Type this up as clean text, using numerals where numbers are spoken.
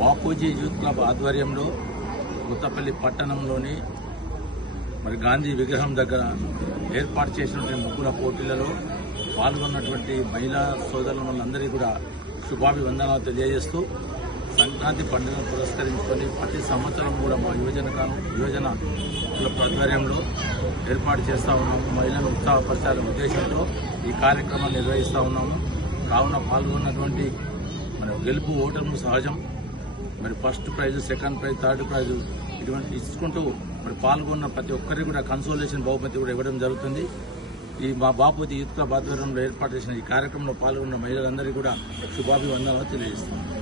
Bapuji youth club ఆధ్వర్యంలో కొత్తపల్లి పట్టణంలోని గాంధీ విగ్రహం దగ్గర ఏర్పాటు చేసినటువంటి ముగ్గుల పోటీలలో పాల్గొన్నటువంటి మహిళా సోదరులందరికీ కూడా శుభాభివందనాలు తెలియజేస్తూ సంక్రాంతి పండుగను పురస్కరించుకొని ప్రతి సంవత్సరం కూడా మా యువజన క్లబ్ ఆధ్వర్యంలో ఏర్పాటు చేస్తూ ఉన్నాము. మహిళలను ఉత్సాహపరచాలనే ఉద్దేశంతో ఈ కార్యక్రమాన్ని నిర్వహిస్తూ ఉన్నాము. కావున పాల్గొన్నటువంటి గెలుపు ఓటర్లు సహజం. First prize, second prize, third prize ఇటువంటి ఇచ్చుకుంటూ పాల్గొన్న ప్రతి ఒక్కరికి కూడా కన్సోలేషన్ బహుమతి కూడా ఇవ్వడం జరుగుతుంది. ఈ మా బాపూజీ యూత్ క్లబ్ ఆధ్వర్యంలో ఏర్పాటు చేసిన ఈ కార్యక్రమంలో పాల్గొన్న మహిళలందరికీ కూడా శుభాభివందనాలు తెలియజేస్తున్నాను.